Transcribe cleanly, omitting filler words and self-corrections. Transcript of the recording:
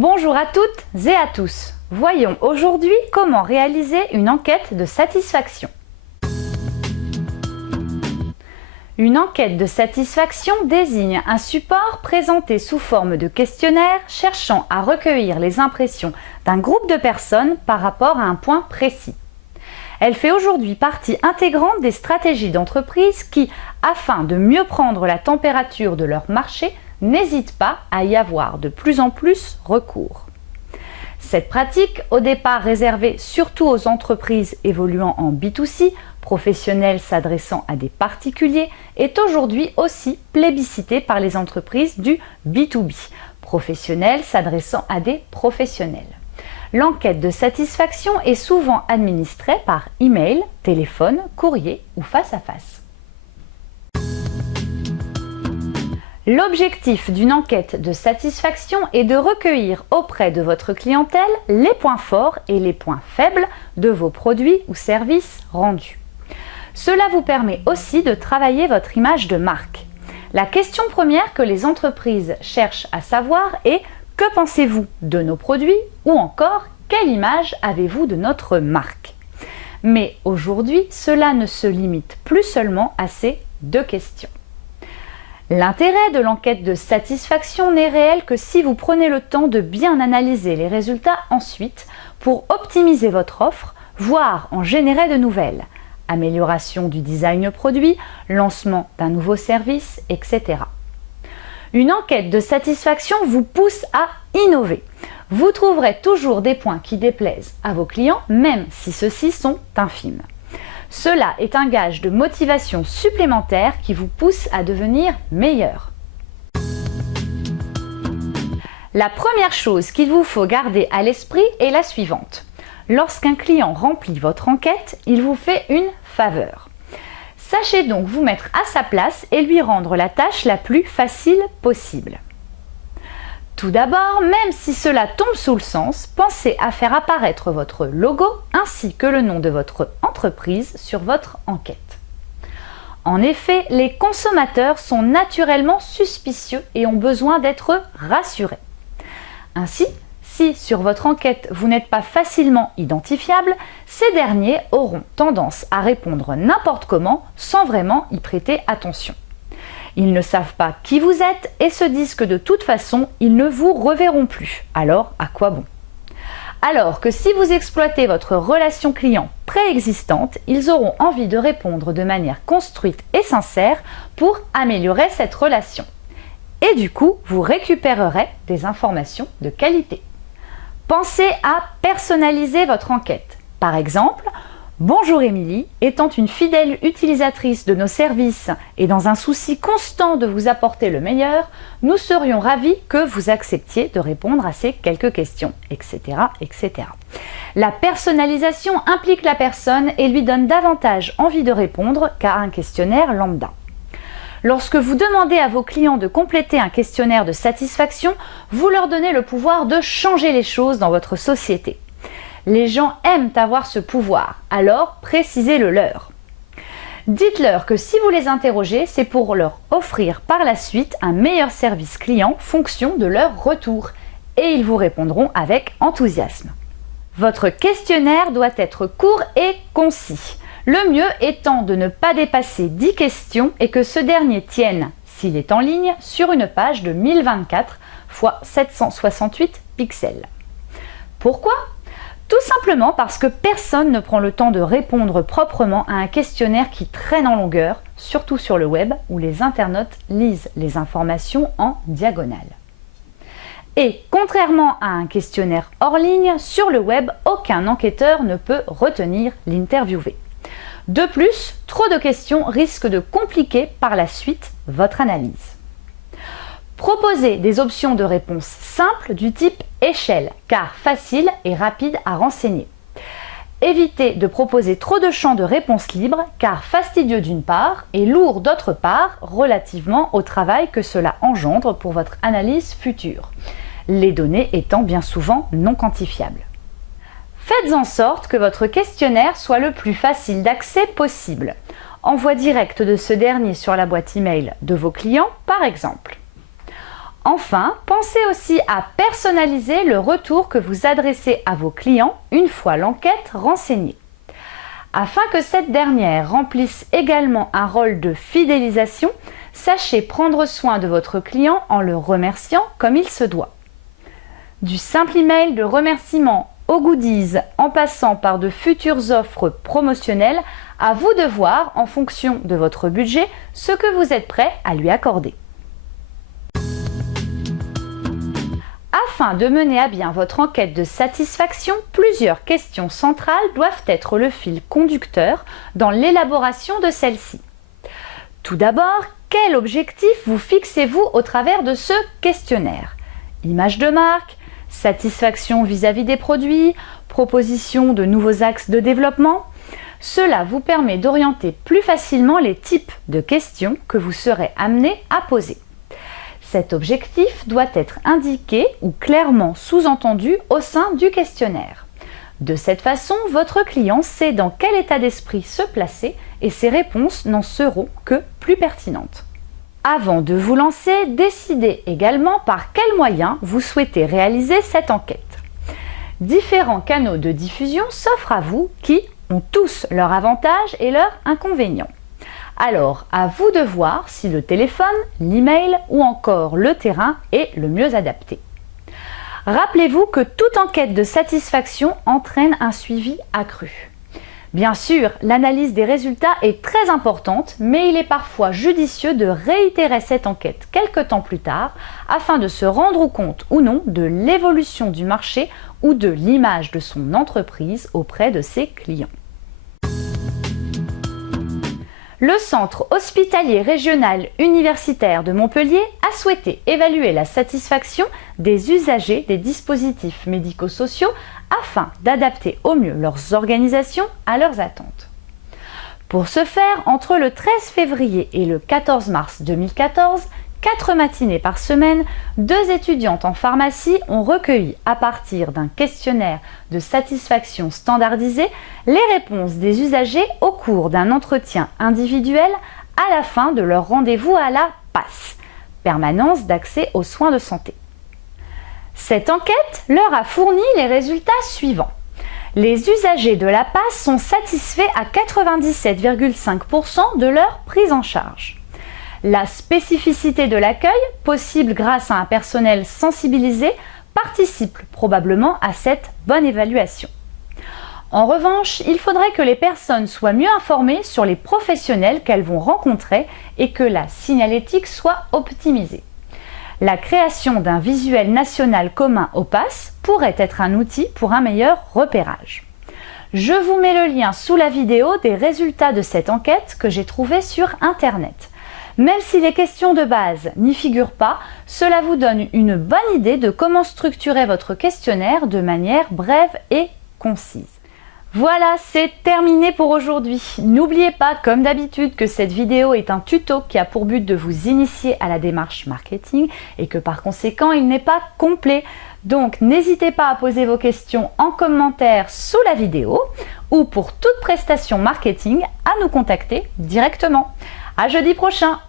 Bonjour à toutes et à tous. Voyons aujourd'hui comment réaliser une enquête de satisfaction. Une enquête de satisfaction désigne un support présenté sous forme de questionnaire cherchant à recueillir les impressions d'un groupe de personnes par rapport à un point précis. Elle fait aujourd'hui partie intégrante des stratégies d'entreprise qui, afin de mieux prendre la température de leur marché, n'hésitent pas à y avoir de plus en plus recours. Cette pratique, au départ réservée surtout aux entreprises évoluant en B2C, professionnels s'adressant à des particuliers, est aujourd'hui aussi plébiscitée par les entreprises du B2B, professionnels s'adressant à des professionnels. L'enquête de satisfaction est souvent administrée par email, téléphone, courrier ou face à face. L'objectif d'une enquête de satisfaction est de recueillir auprès de votre clientèle les points forts et les points faibles de vos produits ou services rendus. Cela vous permet aussi de travailler votre image de marque. La question première que les entreprises cherchent à savoir est « Que pensez-vous de nos produits ?» ou encore « Quelle image avez-vous de notre marque ?» Mais aujourd'hui, cela ne se limite plus seulement à ces deux questions. L'intérêt de l'enquête de satisfaction n'est réel que si vous prenez le temps de bien analyser les résultats ensuite pour optimiser votre offre, voire en générer de nouvelles. Amélioration du design produit, lancement d'un nouveau service, etc. Une enquête de satisfaction vous pousse à innover. Vous trouverez toujours des points qui déplaisent à vos clients, même si ceux-ci sont infimes. Cela est un gage de motivation supplémentaire qui vous pousse à devenir meilleur. La première chose qu'il vous faut garder à l'esprit est la suivante. Lorsqu'un client remplit votre enquête, il vous fait une faveur. Sachez donc vous mettre à sa place et lui rendre la tâche la plus facile possible. Tout d'abord, même si cela tombe sous le sens, pensez à faire apparaître votre logo ainsi que le nom de votre entreprise sur votre enquête. En effet, les consommateurs sont naturellement suspicieux et ont besoin d'être rassurés. Ainsi, si sur votre enquête vous n'êtes pas facilement identifiable, ces derniers auront tendance à répondre n'importe comment sans vraiment y prêter attention. Ils ne savent pas qui vous êtes et se disent que de toute façon, ils ne vous reverront plus. Alors, à quoi bon? Alors que si vous exploitez votre relation client préexistante, ils auront envie de répondre de manière construite et sincère pour améliorer cette relation. Et du coup, vous récupérerez des informations de qualité. Pensez à personnaliser votre enquête. Par exemple, bonjour Émilie, étant une fidèle utilisatrice de nos services et dans un souci constant de vous apporter le meilleur, nous serions ravis que vous acceptiez de répondre à ces quelques questions, etc., etc. La personnalisation implique la personne et lui donne davantage envie de répondre qu'à un questionnaire lambda. Lorsque vous demandez à vos clients de compléter un questionnaire de satisfaction, vous leur donnez le pouvoir de changer les choses dans votre société. Les gens aiment avoir ce pouvoir, alors précisez-le leur. Dites-leur que si vous les interrogez, c'est pour leur offrir par la suite un meilleur service client fonction de leur retour et ils vous répondront avec enthousiasme. Votre questionnaire doit être court et concis. Le mieux étant de ne pas dépasser 10 questions et que ce dernier tienne, s'il est en ligne, sur une page de 1024 x 768 pixels. Pourquoi ? Tout simplement parce que personne ne prend le temps de répondre proprement à un questionnaire qui traîne en longueur, surtout sur le web où les internautes lisent les informations en diagonale. Et contrairement à un questionnaire hors ligne, sur le web, aucun enquêteur ne peut retenir l'interviewé. De plus, trop de questions risquent de compliquer par la suite votre analyse. Proposez des options de réponse simples du type échelle, car facile et rapide à renseigner. Évitez de proposer trop de champs de réponse libres, car fastidieux d'une part et lourd d'autre part relativement au travail que cela engendre pour votre analyse future, les données étant bien souvent non quantifiables. Faites en sorte que votre questionnaire soit le plus facile d'accès possible. Envoi direct de ce dernier sur la boîte email de vos clients, par exemple. Enfin, pensez aussi à personnaliser le retour que vous adressez à vos clients une fois l'enquête renseignée. Afin que cette dernière remplisse également un rôle de fidélisation, sachez prendre soin de votre client en le remerciant comme il se doit. Du simple email de remerciement aux goodies en passant par de futures offres promotionnelles, à vous de voir en fonction de votre budget ce que vous êtes prêt à lui accorder. Afin de mener à bien votre enquête de satisfaction, plusieurs questions centrales doivent être le fil conducteur dans l'élaboration de celle-ci. Tout d'abord, quel objectif vous fixez-vous au travers de ce questionnaire? Image de marque, satisfaction vis-à-vis des produits, proposition de nouveaux axes de développement. Cela vous permet d'orienter plus facilement les types de questions que vous serez amené à poser. Cet objectif doit être indiqué ou clairement sous-entendu au sein du questionnaire. De cette façon, votre client sait dans quel état d'esprit se placer et ses réponses n'en seront que plus pertinentes. Avant de vous lancer, décidez également par quels moyens vous souhaitez réaliser cette enquête. Différents canaux de diffusion s'offrent à vous qui ont tous leurs avantages et leurs inconvénients. Alors, à vous de voir si le téléphone, l'email ou encore le terrain est le mieux adapté. Rappelez-vous que toute enquête de satisfaction entraîne un suivi accru. Bien sûr, l'analyse des résultats est très importante, mais il est parfois judicieux de réitérer cette enquête quelque temps plus tard afin de se rendre compte ou non de l'évolution du marché ou de l'image de son entreprise auprès de ses clients. Le Centre hospitalier régional universitaire de Montpellier a souhaité évaluer la satisfaction des usagers des dispositifs médico-sociaux afin d'adapter au mieux leurs organisations à leurs attentes. Pour ce faire, entre le 13 février et le 14 mars 2014, 4 matinées par semaine, 2 étudiantes en pharmacie ont recueilli à partir d'un questionnaire de satisfaction standardisé les réponses des usagers au cours d'un entretien individuel à la fin de leur rendez-vous à la PAS, Permanence d'accès aux soins de santé. Cette enquête leur a fourni les résultats suivants. Les usagers de la PAS sont satisfaits à 97,5% de leur prise en charge. La spécificité de l'accueil, possible grâce à un personnel sensibilisé, participe probablement à cette bonne évaluation. En revanche, il faudrait que les personnes soient mieux informées sur les professionnels qu'elles vont rencontrer et que la signalétique soit optimisée. La création d'un visuel national commun au PAS pourrait être un outil pour un meilleur repérage. Je vous mets le lien sous la vidéo des résultats de cette enquête que j'ai trouvée sur Internet. Même si les questions de base n'y figurent pas, cela vous donne une bonne idée de comment structurer votre questionnaire de manière brève et concise. Voilà, c'est terminé pour aujourd'hui. N'oubliez pas, comme d'habitude, que cette vidéo est un tuto qui a pour but de vous initier à la démarche marketing et que par conséquent, il n'est pas complet. Donc, n'hésitez pas à poser vos questions en commentaire sous la vidéo ou pour toute prestation marketing, à nous contacter directement. À jeudi prochain!